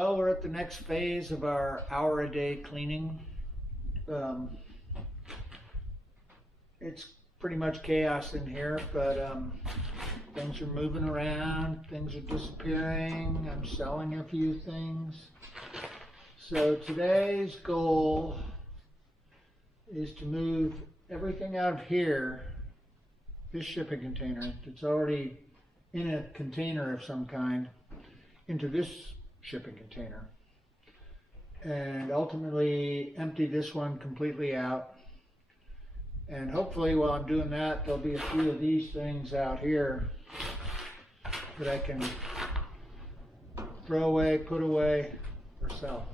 Well, we're at the next phase of our hour-a-day cleaning. It's pretty much chaos in here, but things are moving around, things are disappearing, I'm selling a few things. So today's goal is to move everything out of here, this shipping container that's already in a container of some kind, into this shipping container, and ultimately empty this one completely out. And hopefully while I'm doing that, there'll be a few of these things out here that I can throw away, put away, or sell.